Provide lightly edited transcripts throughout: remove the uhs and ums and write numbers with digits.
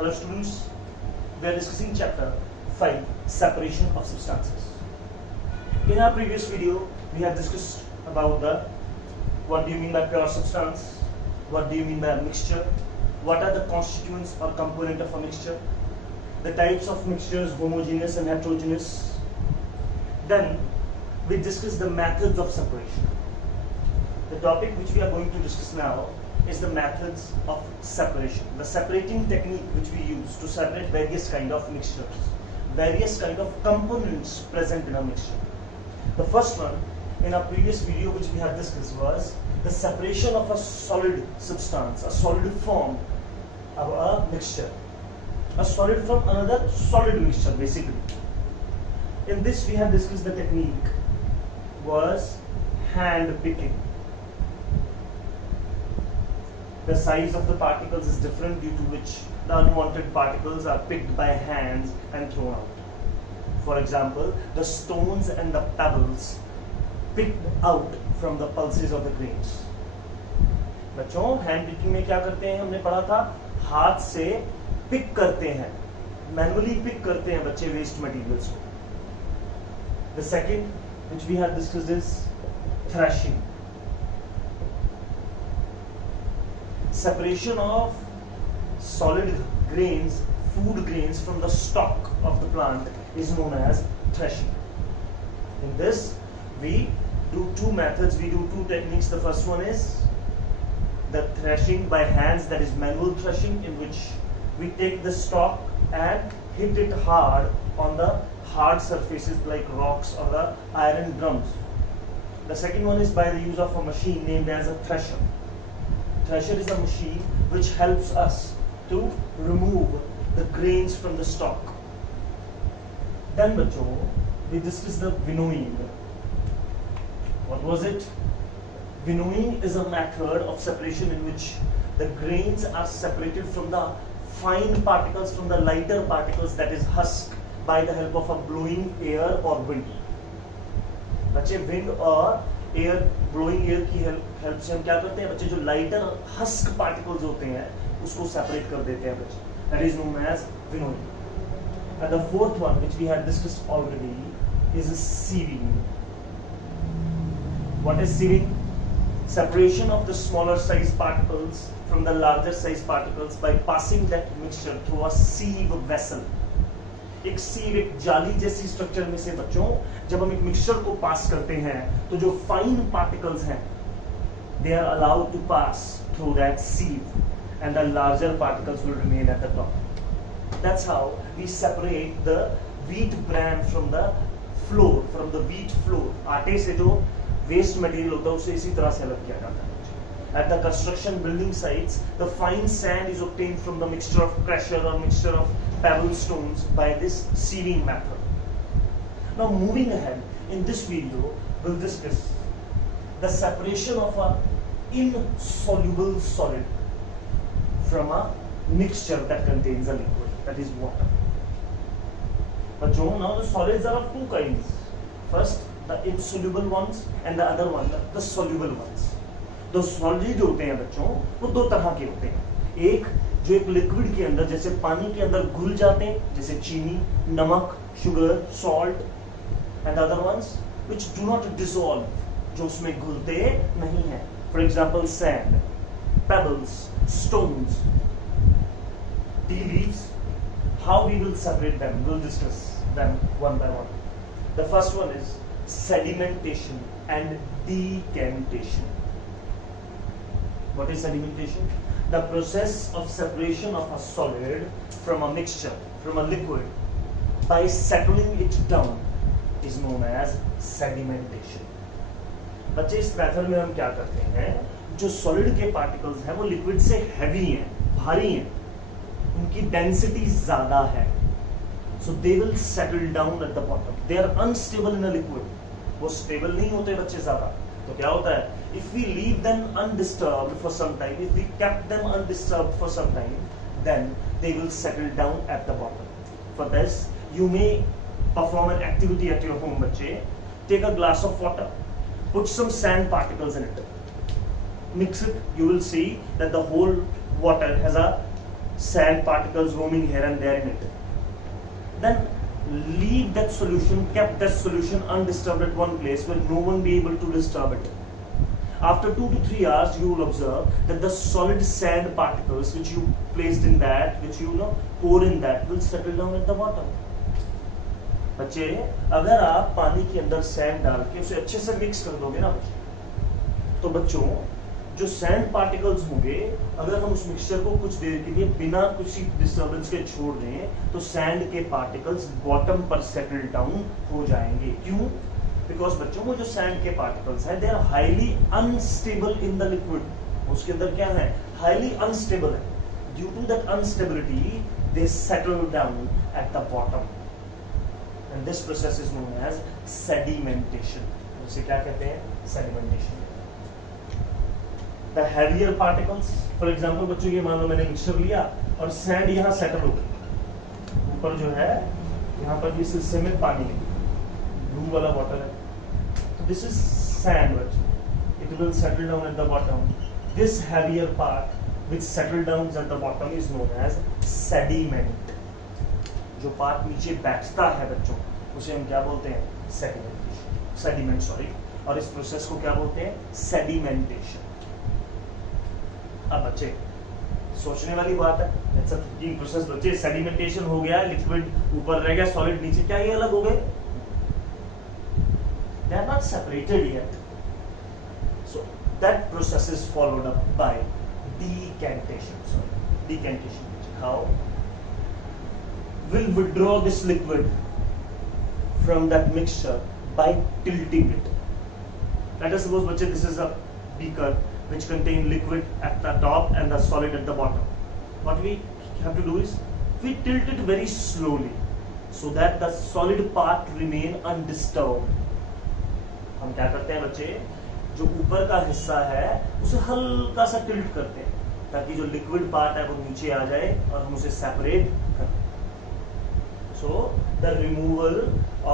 Hello students, we are discussing chapter 5, separation of substances. In our previous video, we have discussed about what do you mean by pure substance, what do you mean by a mixture, what are the constituents or component of a mixture, the types of mixtures, homogeneous and heterogeneous. Then we discussed the methods of separation. The topic which we are going to discuss now is the methods of separation, the separating technique which we use to separate various kind of mixtures, various kind of components present in a mixture. The first one in our previous video which we have discussed was the separation of a solid substance, a solid form of a mixture, a solid from another solid mixture basically. In this we have discussed the technique was hand picking. The size of the particles is different, due to which the unwanted particles are picked by hands and thrown out. For example, the stones and the pebbles picked out from the pulses of the grains. बच्चों, hand picking में क्या करते हैं, हमने पढ़ा था, हाथ से पिक करते हैं, मैनुअली पिक करते हैं बच्चे वेस्ट मटेरियल्स को. The second which we have discussed is thrashing. Separation of solid grains, food grains from the stalk of the plant is known as threshing. In this, we do two methods, we do two techniques. The first one is the threshing by hands, that is manual threshing, in which we take the stalk and hit it hard on the hard surfaces like rocks or the iron drums. The second one is by the use of a machine named as a thresher. Thresher is a machine which helps us to remove the grains from the stalk. Then bachcho, we discussed the winnowing. What was it? Winnowing is a method of separation in which the grains are separated from the fine particles from the lighter particles, that is husk, by the help of a blowing air or wind. बच्चे wind और air, blowing air की help से हम क्या करते हैं बच्चे, जो लाइटर हस्क पार्टिकल्स होते हैं उसको सेपरेट कर देते हैं बच्चे. That is known as winnowing. And the fourth one which we had discussed already is sieving. व्हाट इज sieving? Separation of the smaller size particles from the larger size particles by passing that mixture through a sieve vessel. एक सीव, एक जाली जैसी structure में से बच्चों जब हम एक मिक्सचर को पास करते हैं तो जो फाइन पार्टिकल्स हैं they are allowed to pass through that sieve and the larger particles will remain at the top. That's how we separate the wheat bran from the flour, from the wheat flour. आटे से जो waste material होता है उसे इसी तरह से अलग किया जाता है. At the construction building sites, the fine sand is obtained from the mixture of crusher or mixture of pebble stones by this sieving method. Now moving ahead, in this video, we'll discuss the separation of a insoluble solid from a mixture that contains a liquid, that is water. But now the solids are of two kinds. First, the insoluble ones, and the other one, the soluble ones. तो solid होते हैं बच्चों, वो दो तरह के होते हैं. एक जो एक लिक्विड के अंदर जैसे पानी के अंदर घुल जाते हैं, जैसे चीनी, नमक, sugar, salt, and other ones which do not dissolve, जो उसमें घुलते नहीं हैं. For example sand, pebbles, stones, tea leaves. How we will separate them, we will discuss them one by one. The first one is sedimentation and decantation. What is sedimentation? The process of separation of a solid from a mixture, from a liquid, by settling it down is known as sedimentation. बच्चे, इस method में हम क्या करते हैं, जो solid के particles हैं वो लिक्विड से हैवी हैं, भारी हैं, उनकी डेंसिटी ज्यादा है, so they will settle down at the bottom. They are unstable in a liquid. वो स्टेबल नहीं होते बच्चे ज्यादा. तो क्या होता है, if we leave them undisturbed for some time, if we kept them undisturbed for some time, then they will settle down at the bottom. For this, you may perform an activity at your home, बच्चे. Take a glass of water, put some sand particles in it, mix it. You will see that the whole water has a sand particles roaming here and there in it. Then leave that solution, kept that solution undisturbed at one place where no one be able to disturb it. After 2 to 3 hours, you will observe that the solid sand particles which you placed in that, which you know pour in that, will settle down at the bottom. बच्चे, अगर आप पानी के अंदर sand डाल के उसे अच्छे से मिक्स कर दोगे ना बच्चे, तो बच्चों जो सैंड पार्टिकल्स होंगे, अगर हम उस मिक्सचर को कुछ देर के लिए बिना किसी डिस्टर्बेंस के छोड़ दें तो सैंड के पार्टिकल्स बॉटम पर सेटल डाउन हो जाएंगे. क्यों? बिकॉज बच्चों वो जो सैंड के पार्टिकल्स हैं, they are highly unstable in the liquid. उसके अंदर क्या है? हाईली अनस्टेबल है. Due to that unstability they settle down at the bottom. And this process is known as sedimentation. उसे क्या कहते हैं? Sedimentation. The heavier particles, for example, बच्चों ये मान लो मैंने मिक्सचर लिया और सैंड यहाँ सेटल हो गई. ऊपर जो है यहाँ पर इस हिस्से में पानी है, ब्लू वाला वाटर है, तो this is sand. It will settle down at the bottom. This heavier part which settle down at the bottom is known as sediment. जो पार्ट नीचे बैठता है बच्चों, उसे हम क्या बोलते हैं? सेडिमेंट. सॉरी. और इस प्रोसेस को क्या बोलते हैं? सेडिमेंटेशन. अब बच्चे सोचने वाली बात है, इट्स अ थिंकिंग प्रोसेस. बच्चे सेडिमेंटेशन हो गया, लिक्विड ऊपर रह गया, सॉलिड नीचे, क्या ये अलग हो गए? They are not separated yet. So that process is followed up by decantation. Decantation. How? Will withdraw this liquid from that mixture by tilting it. Let us suppose, bachche, this is a beaker which contain liquid at the top and the solid at the bottom. What we have to do is we tilt it very slowly so that the solid part remain undisturbed. हम क्या करते हैं बच्चे? जो ऊपर का हिस्सा है उसे हल्का सा टिल्ट करते हैं ताकि जो लिक्विड पार्ट है वो नीचे आ जाए और हम उसे सेपरेट कर. So the removal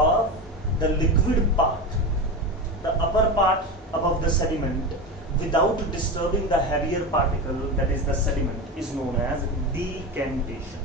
of the liquid part, the upper part above the sediment, without disturbing the heavier particle, that is the sediment, is known as decantation.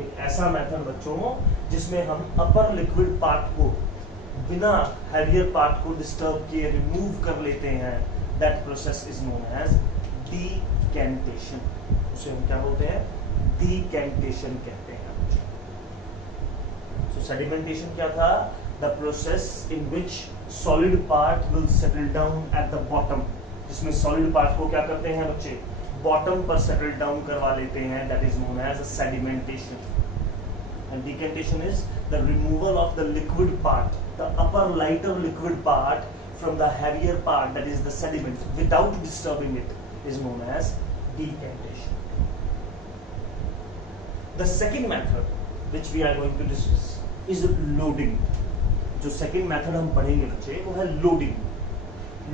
एक ऐसा मेथड बच्चों जिसमें हम अपर लिक्विड पार्ट को बिना हेवियर पार्ट को disturb किए remove कर लेते हैं. That process is known as decantation. उसे हम क्या बोलते हैं? decantation कहते हैं. So sedimentation क्या था? The process in which solid part will settle down at the bottom. जिसमें solid part को क्या करते हैं बच्चे? Bottom पर settle down करवा लेते हैं. That is known as sedimentation. And decantation is the removal of the liquid part, the upper lighter liquid part from the heavier part, that is the sediment, without disturbing it, is known as decantation. The second method which we are going to discuss is loading. जो second method हम पढ़ेंगे बच्चे वो है loading.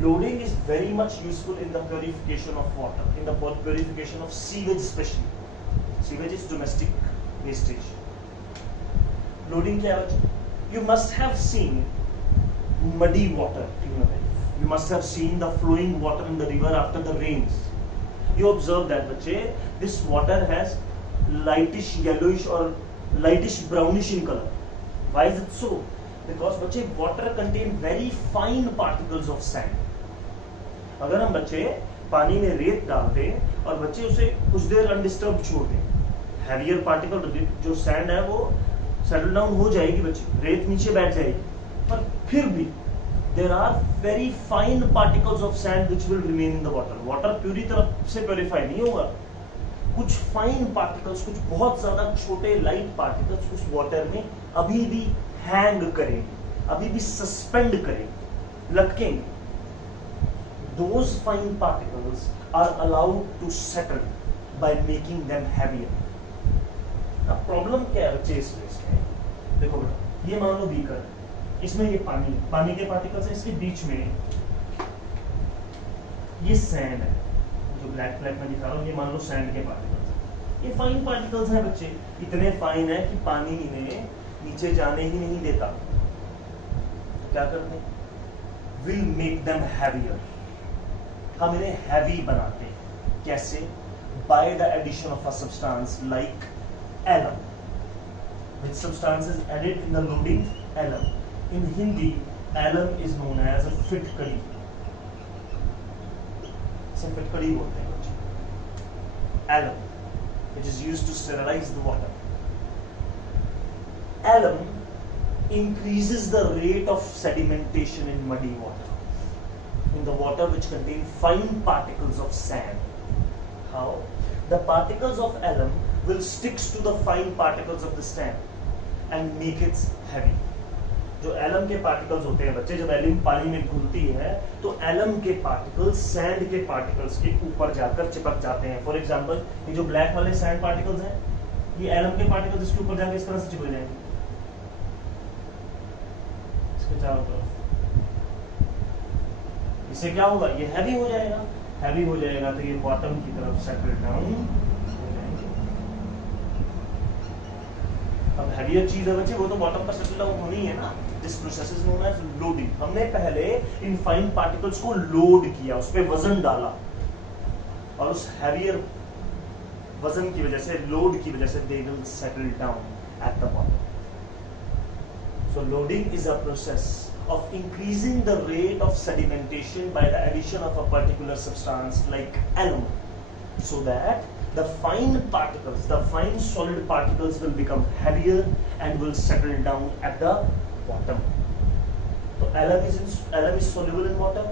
Loading is very much useful in the purification of water, in the purification of sewage especially. Sewage is domestic wastage. Loading क्या है बच्चे? You must have seen muddy water in your life. You must have seen the flowing water in the river after the rains. You observe that बच्चे, this water has lightish yellowish or lightish brownish in color. Why is it so? Because बच्चे water contain very fine particles of sand. अगर हम बच्चे पानी में रेत डाल दें और बच्चे उसे कुछ देर अनडिस्टर्ब छोड़ दें, हैवियर पार्टिकल जो सैंड है वो सेटल डाउन हो जाएगी बच्चे, रेत नीचे बैठ जाएगी, पर फिर भी there are very fine particles of sand which will remain in the water. Water पूरी तरह से प्योरीफाई नहीं होगा, कुछ फाइन पार्टिकल्स, कुछ बहुत ज्यादा छोटे लाइट पार्टिकल्स उस वाटर में अभी भी हैंग करेंगे, अभी भी सस्पेंड करेंगे, लटकेंगे. Those fine particles are allowed to settle by making them heavier. अब प्रॉब्लम क्या है बच्चे इस केस में? देखो बेटा, ये मान लो बीकर, इसमें ये पानी के पार्टिकल्स है, इसके बीच में ये सैंड है, जो ब्लैक में दिखा रहा हूँ, ये मान लो सैंड के पार्टिकल्स. ये फाइन पार्टिकल्स हैं बच्चे, इतने फाइन है कि पानी इन्हें नीचे जाने ही नहीं देता. क्या करते हैं? Will make them heavier. हम इन्हें हैवी बनाते हैं. कैसे? by the addition of a substance like alum. Which substance is added in the loading? Alum. In Hindi, alum is known as a fitkari. इसे fitkari बोलते हैं बच्चे. Alum, which is used to sterilize the water. Alum increases the rate of sedimentation in muddy water, in the water which contain fine particles of sand. How? The particles of alum will stick to the fine particles of the sand and make it heavy. जो alum के particles होते हैं बच्चे, जब alum पानी में घुलती है तो एलम के पार्टिकल्स सैंड के पार्टिकल्स के ऊपर जाकर चिपक जाते हैं. फॉर एग्जांपल, ये जो ब्लैक वाले सैंड पार्टिकल्स हैं, ये एलम के पार्टिकल्स इसके ऊपर जाकर इस तरह से चिपक जाएंगे इसके चारों तरफ. इससे क्या होगा? ये हैवी हो जाएगा. हैवी हो जाएगा तो ये बॉटम की तरफ सेटल डाउन हो जाएंगे. अब हैवियर चीज है बच्चे, वो तो बॉटम पर सेटल डाउन होनी है ना. This process is known as loading. हमने पहले इन फाइन पार्टिकल्स को लोड किया, उस पर वजन डाला, और उस हैवियर वजन की वजह से, लोड की वजह से they will settle down at the bottom. So loading is a process of increasing the rate of sedimentation by the addition of a particular substance like alum, so that the fine particles, the fine solid particles will become heavier and will settle down at the bottom. So alum is soluble in water.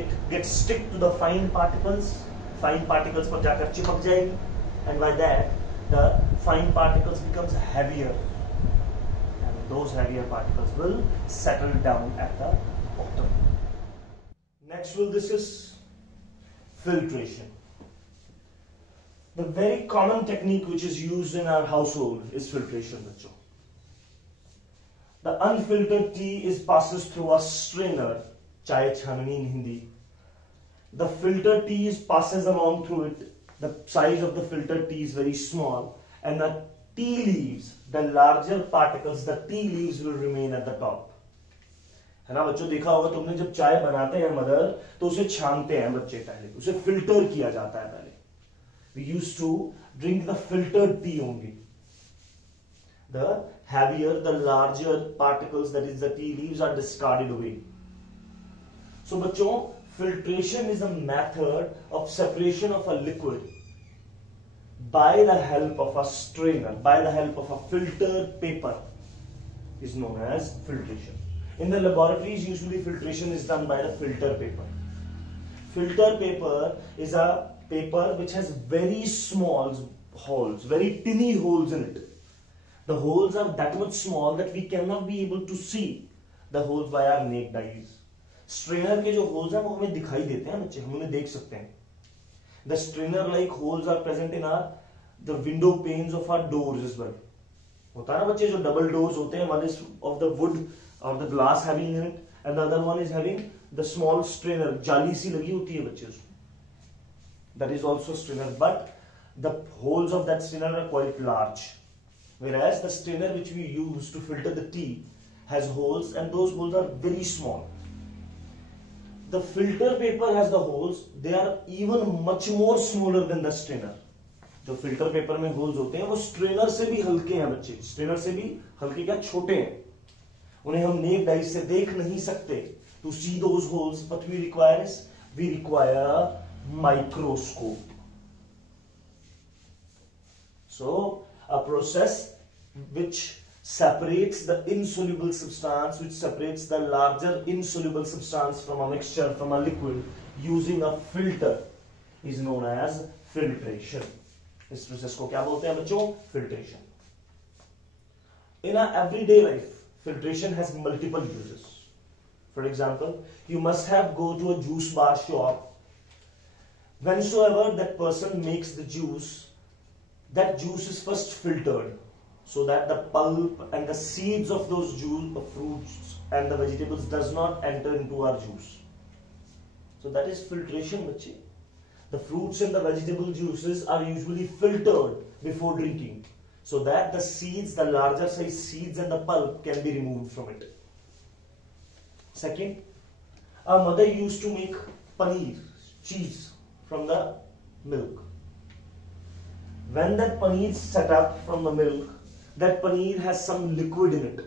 It gets stick to the fine particles पर जाकर चिपक जाएगी, and by that the fine particles becomes heavier. Those heavier particles will settle down at the bottom. Next we'll discuss filtration. The very common technique which is used in our household is filtration. The unfiltered tea passes through a strainer, chai chhanni in Hindi. The filtered tea passes along through it. The size of the filtered tea is very small, and the tea leaves, the larger particles, the tea leaves will remain at the top. है ना बच्चों? देखा होगा तुमने, जब चाय बनाते हैं मदर तो उसे छानते हैं बच्चे, पहले उसे फिल्टर किया जाता है. पहले we used to drink the filtered tea only. The heavier, the larger particles, that is the tea leaves, are discarded away. So बच्चों, filtration is a method of separation of a liquid by the help of a strainer, by the help of a filtered paper, is known as filtration. In the laboratories, usually filtration is done by the filter paper. Filter paper is a paper which has very small holes, very tiny holes in it. The holes are that much small that we cannot be able to see the holes by our naked eyes. Strainer के जो holes हैं वो हमें दिखाई देते हैं बच्चे, हम उन्हें देख सकते हैं. The strainer-like holes are present in the window panes of our doors as well. होता है ना बच्चे, जो double doors होते हैं, one is of the wood or the glass having in it, and the other one is having the small strainer, जाली सी लगी होती है बच्चे उसमें. That is also strainer, but the holes of that strainer are quite large. Whereas the strainer which we use to filter the tea has holes, and those holes are very small. The filter paper has the holes, they are even much more smaller than the strainer. जो filter paper में holes होते हैं वो strainer से भी हल्के हैं बच्चे, स्ट्रेनर से भी हल्के, क्या छोटे हैं, उन्हें हम नेक्ड आई से देख नहीं सकते. To see those holes what we require microscope. So a process which separates the insoluble substance, which separates the larger insoluble substance from a mixture, from a liquid, using a filter, is known as filtration. इस process को क्या बोलते हैं बच्चों? Filtration. In our everyday life, filtration has multiple uses. For example, you must have go to a juice bar shop. Whensoever that person makes the juice, that juice is first filtered, so that the pulp and the seeds of those fruits and the vegetables does not enter into our juice. So that is filtration, bachche. The fruits and the vegetable juices are usually filtered before drinking, so that the seeds, the larger size seeds and the pulp can be removed from it. Second, our mother used to make paneer, cheese, from the milk. When that paneer is set up from the milk, that paneer has some liquid in it.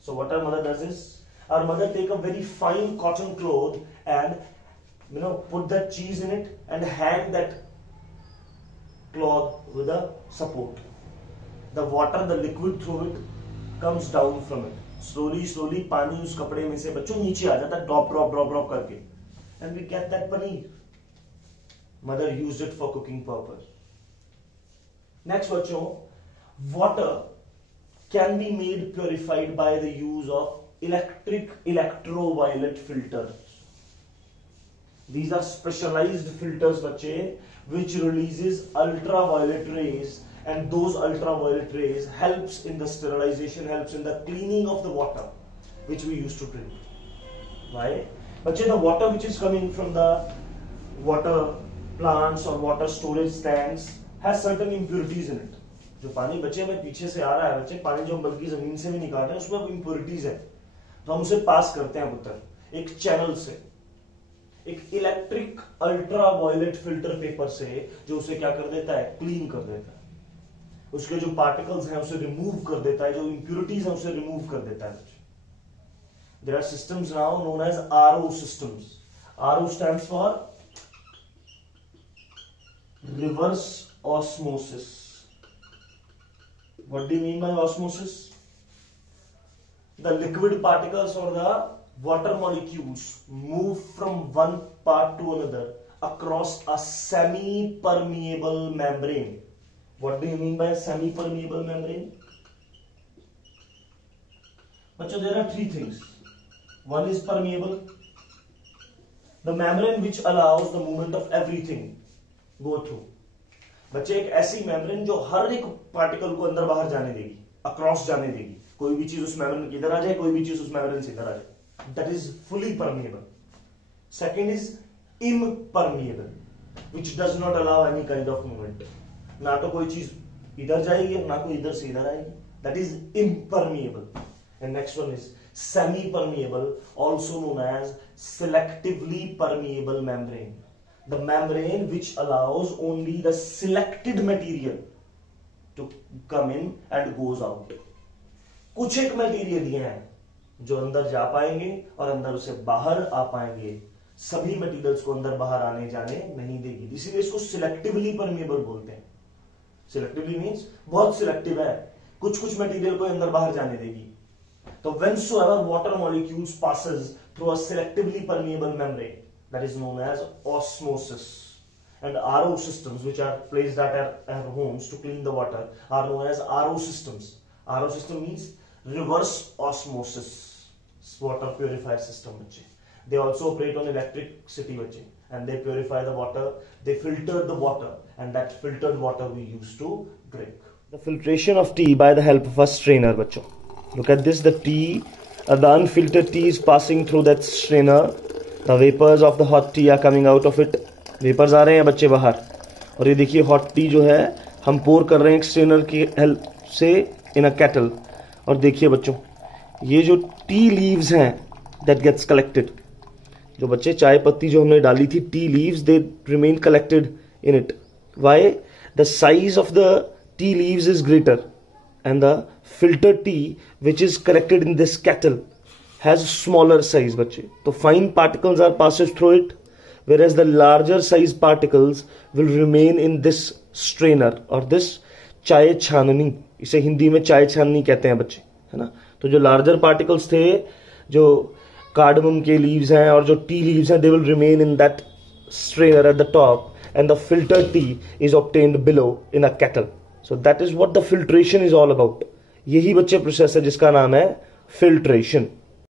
So what our mother does is, our mother take a very fine cotton cloth and put that cheese in it and hang that cloth with a support. The water, the liquid through it comes down from it. Slowly, slowly, पानी उस कपड़े में से बच्चों नीचे आ जाता है, drop, drop, drop, drop करके, and we get that paneer. Mother used it for cooking purpose. Next बच्चों, water can be made purified by the use of electric electroviolet filters. These are specialized filters बच्चे, which releases ultraviolet rays, and those ultraviolet rays helps in the sterilization, helps in the cleaning of the water which we used to drink. Why? बच्चे, the water which is coming from the water plants or water storage tanks has certain impurities in it. जो पानी बच्चे में पीछे से आ रहा है बच्चे, पानी जो हम बल्कि जमीन से भी निकाल रहे हैं उसमें impurities है, तो हम उसे पास करते हैं पुत्र एक चैनल से, एक इलेक्ट्रिक अल्ट्रावायलेट फिल्टर पेपर से, जो उसे क्या कर देता है, क्लीन कर देता है, उसके जो पार्टिकल्स हैं उसे रिमूव कर देता है, जो इंप्यूरिटीज हैं उसे रिमूव कर देता है. There are systems now known as RO systems. RO stands for reverse osmosis. What do you mean by osmosis? The liquid particles or the water molecules move from one part to another across a semi-permeable membrane. What do you mean by a semi-permeable membrane? Bachcho, there are three things. One is permeable, the membrane which allows the movement of everything go through. बच्चे, एक ऐसी membrane जो हर एक particle को अंदर बाहर जाने देगी, अक्रॉस जाने देगी, कोई भी चीज उस मेम्ब्रेन के इधर आ जाए, कोई भी चीज उस मेम्ब्रेन से इधर आ जाए. That is fully permeable. Second is impermeable, which does not allow any kind of movement. ना तो कोई चीज इधर जाएगी, ना कोई इधर से इधर आएगी. That is impermeable. And next one is semi-permeable, also known as selectively permeable membrane. The membrane which allows only the selected material to come in and goes out. कुछ एक मटेरियल ये हैं जो अंदर जा पाएंगे और अंदर उसे बाहर आ पाएंगे, सभी मटेरियल्स को अंदर बाहर आने जाने नहीं देगी, इसीलिए इसको सिलेक्टिवली परमेबल बोलते हैं. सिलेक्टिवली मींस बहुत सिलेक्टिव है, कुछ कुछ मटेरियल को अंदर बाहर जाने देगी. तो whensoever water molecules passes through a selectively permeable membrane, that is known as osmosis. And RO systems, which are placed at our homes to clean the water, are known as RO systems. RO system means reverse osmosis water purifier system. They also operate on electricity, and they purify the water, they filter the water, and that filtered water we use to drink. The filtration of tea by the help of a strainer. Look at this, the tea, the unfiltered tea is passing through that strainer. The vapors of the hot tea are coming out of it. Vapors आ रहे हैं बच्चे बाहर, और ये देखिए hot tea जो है हम pour कर रहे हैं एक strainer की help से in a kettle. और देखिए बच्चों, ये जो tea leaves हैं that gets collected, जो बच्चे चाय पत्ती जो हमने डाली थी, tea leaves, they remain collected in it. Why? The size of the tea leaves is greater, and the filtered tea which is collected in this kettle has smaller size बच्चे. तो fine particles are passes through it, whereas the larger size particles will remain in this strainer or this चाय छाननी. इसे हिंदी में चाय छाननी कहते हैं बच्चे, है ना. तो जो larger particles थे, जो cardamom के leaves हैं और जो tea leaves हैं, they will remain in that strainer at the top, and the filtered tea is obtained below in a kettle. So that is what the filtration is all about. यही बच्चे process है जिसका नाम है filtration.